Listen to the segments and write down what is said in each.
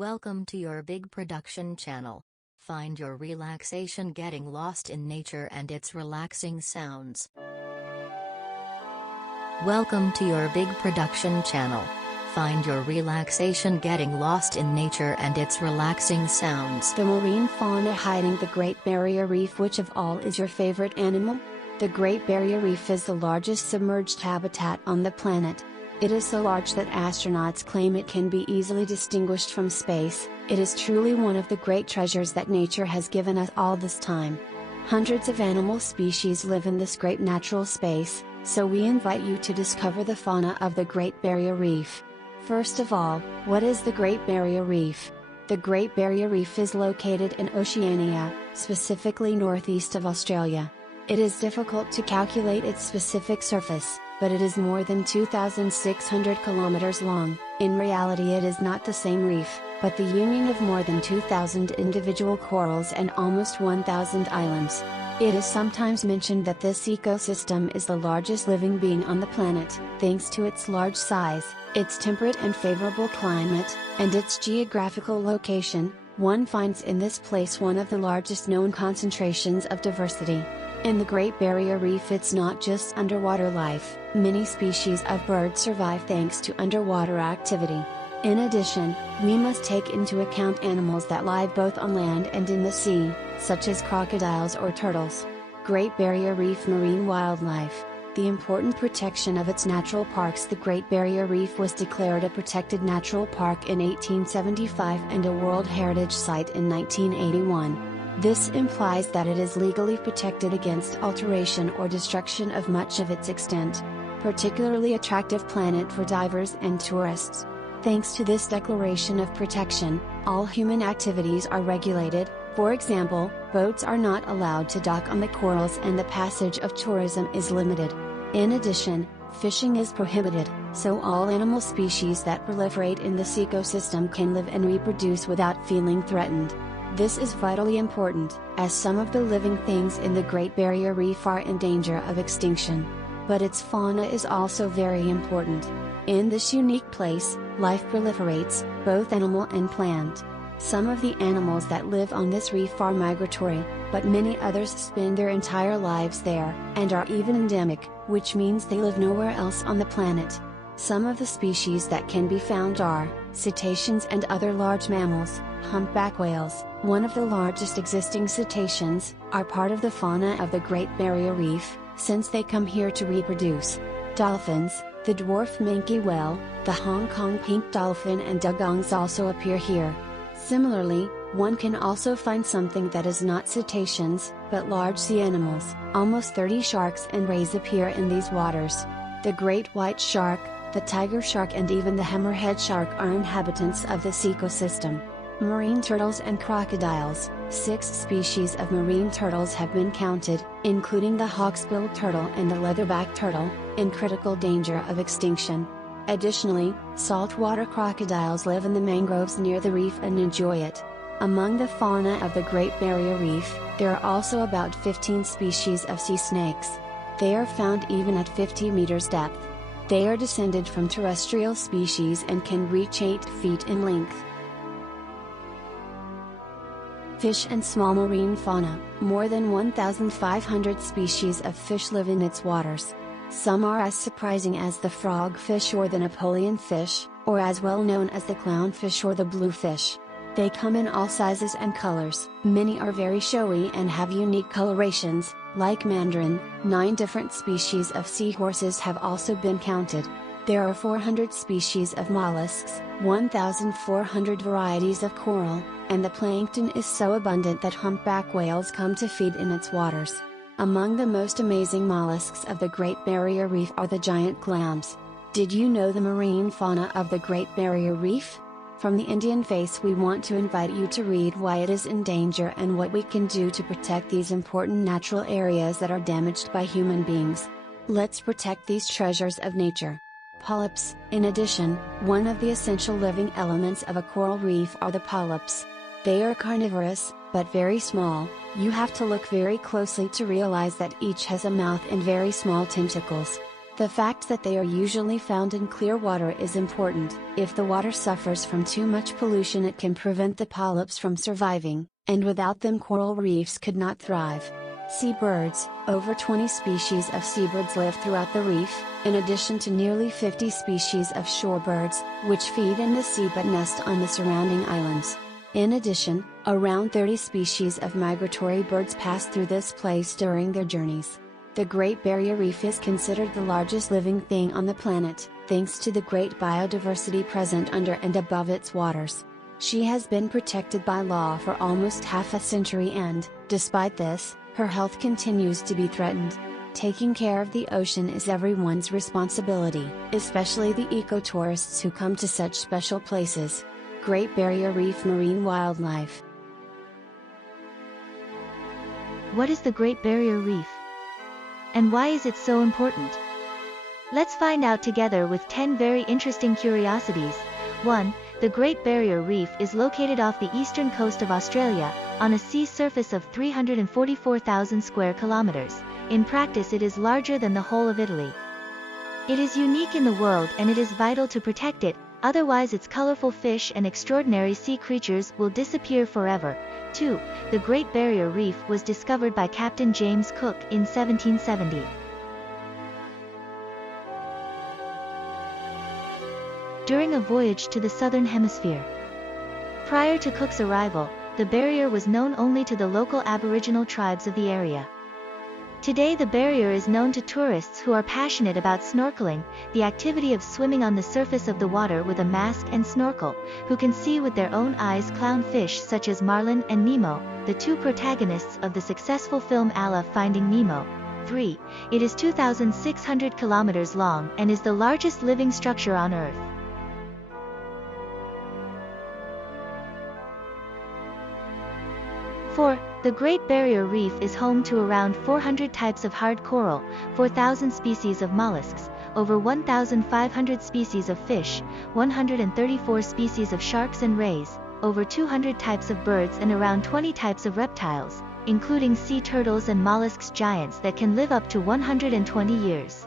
Welcome to your big production channel. Find your relaxation getting lost in nature and its relaxing sounds. Welcome to your big production channel. Find your relaxation getting lost in nature and its relaxing sounds. The marine fauna hiding the Great Barrier Reef. Which of all is your favorite animal? The Great Barrier Reef is the largest submerged habitat on the planet. It is so large that astronauts claim it can be easily distinguished from space. It is truly one of the great treasures that nature has given us all this time. Hundreds of animal species live in this great natural space, so we invite you to discover the fauna of the Great Barrier Reef. First of all, what is the Great Barrier Reef? The Great Barrier Reef is located in Oceania, specifically northeast of Australia. It is difficult to calculate its specific surface, but it is more than 2,600 kilometers long. In reality, it is not the same reef, but the union of more than 2,000 individual corals and almost 1,000 islands. It is sometimes mentioned that this ecosystem is the largest living being on the planet, thanks to its large size, its temperate and favorable climate, and its geographical location. One finds in this place one of the largest known concentrations of diversity. In the Great Barrier Reef, it's not just underwater life. Many species of birds survive thanks to underwater activity. In addition, we must take into account animals that live both on land and in the sea, such as crocodiles or turtles. Great Barrier Reef marine wildlife. The important protection of its natural parks. The Great Barrier Reef was declared a protected natural park in 1875 and a World Heritage Site in 1981. This implies that it is legally protected against alteration or destruction of much of its extent. Particularly attractive planet for divers and tourists. Thanks to this declaration of protection, all human activities are regulated. For example, boats are not allowed to dock on the corals and the passage of tourism is limited. In addition, fishing is prohibited, so all animal species that proliferate in this ecosystem can live and reproduce without feeling threatened. This is vitally important, as some of the living things in the Great Barrier Reef are in danger of extinction. But its fauna is also very important. In this unique place, life proliferates, both animal and plant. Some of the animals that live on this reef are migratory, but many others spend their entire lives there, and are even endemic, which means they live nowhere else on the planet. Some of the species that can be found are cetaceans and other large mammals. Humpback whales, one of the largest existing cetaceans, are part of the fauna of the Great Barrier Reef, since they come here to reproduce. Dolphins, the dwarf minke whale, the Hong Kong pink dolphin and dugongs also appear here. Similarly, one can also find something that is not cetaceans, but large sea animals. Almost 30 sharks and rays appear in these waters. The great white shark, the tiger shark and even the hammerhead shark are inhabitants of this ecosystem. Marine turtles and crocodiles. 6 species of marine turtles have been counted, including the hawksbill turtle and the leatherback turtle, in critical danger of extinction. Additionally, saltwater crocodiles live in the mangroves near the reef and enjoy it. Among the fauna of the Great Barrier Reef, there are also about 15 species of sea snakes. They are found even at 50 meters depth. They are descended from terrestrial species and can reach 8 feet in length. Fish and small marine fauna. More than 1,500 species of fish live in its waters. Some are as surprising as the frogfish or the Napoleon fish, or as well known as the clownfish or the bluefish. They come in all sizes and colors. Many are very showy and have unique colorations, like mandarin. 9 different species of seahorses have also been counted. There are 400 species of mollusks, 1,400 varieties of coral, and the plankton is so abundant that humpback whales come to feed in its waters. Among the most amazing mollusks of the Great Barrier Reef are the giant clams. Did you know the marine fauna of the Great Barrier Reef? From the Indian Face, we want to invite you to read why it is in danger and what we can do to protect these important natural areas that are damaged by human beings. Let's protect these treasures of nature. Polyps. In addition, one of the essential living elements of a coral reef are the polyps. They are carnivorous, but very small. You have to look very closely to realize that each has a mouth and very small tentacles. The fact that they are usually found in clear water is important. If the water suffers from too much pollution, it can prevent the polyps from surviving, and without them coral reefs could not thrive. Seabirds: over 20 species of seabirds live throughout the reef, in addition to nearly 50 species of shorebirds, which feed in the sea but nest on the surrounding islands. In addition, around 30 species of migratory birds pass through this place during their journeys. The Great Barrier Reef is considered the largest living thing on the planet, thanks to the great biodiversity present under and above its waters. She has been protected by law for almost half a century and, despite this, her health continues to be threatened. Taking care of the ocean is everyone's responsibility, especially the ecotourists who come to such special places. Great Barrier Reef marine wildlife. What is the Great Barrier Reef? And why is it so important? Let's find out together with 10 very interesting curiosities. 1. The Great Barrier Reef is located off the eastern coast of Australia, on a sea surface of 344,000 square kilometers. In practice, it is larger than the whole of Italy. It is unique in the world and it is vital to protect it, otherwise its colorful fish and extraordinary sea creatures will disappear forever. 2. The Great Barrier Reef was discovered by Captain James Cook in 1770. During a voyage to the southern hemisphere. Prior to Cook's arrival, the barrier was known only to the local Aboriginal tribes of the area. Today the barrier is known to tourists who are passionate about snorkeling, the activity of swimming on the surface of the water with a mask and snorkel, who can see with their own eyes clownfish such as Marlin and Nemo, the two protagonists of the successful film Ala Finding Nemo. 3. It is 2,600 kilometers long and is the largest living structure on Earth. The Great Barrier Reef is home to around 400 types of hard coral, 4,000 species of mollusks, over 1,500 species of fish, 134 species of sharks and rays, over 200 types of birds and around 20 types of reptiles, including sea turtles and mollusks giants that can live up to 120 years.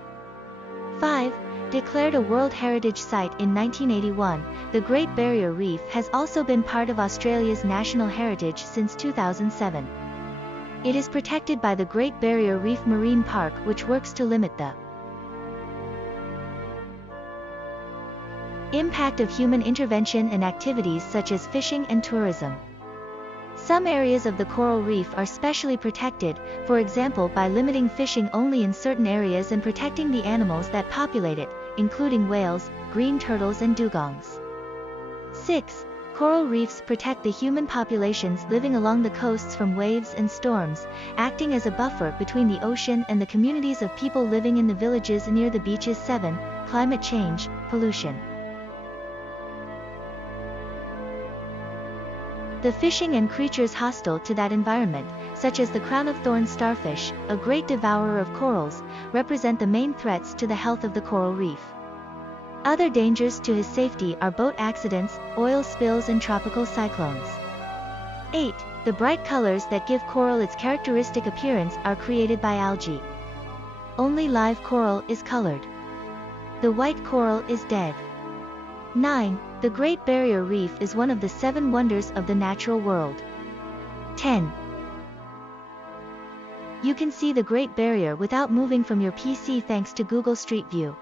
5. Declared a World Heritage Site in 1981, the Great Barrier Reef has also been part of Australia's national heritage since 2007. It is protected by the Great Barrier Reef Marine Park, which works to limit the impact of human intervention and activities such as fishing and tourism. Some areas of the coral reef are specially protected, for example by limiting fishing only in certain areas and protecting the animals that populate it, including whales, green turtles and dugongs. 6. Coral reefs protect the human populations living along the coasts from waves and storms, acting as a buffer between the ocean and the communities of people living in the villages near the beaches. 7. Climate change, pollution. The fishing and creatures hostile to that environment, such as the crown-of-thorns starfish, a great devourer of corals, represent the main threats to the health of the coral reef. Other dangers to his safety are boat accidents, oil spills and tropical cyclones. 8. The bright colors that give coral its characteristic appearance are created by algae. Only live coral is colored. The white coral is dead. 9. The Great Barrier Reef is one of the 7 wonders of the natural world. 10. You can see the Great Barrier without moving from your PC thanks to Google Street View.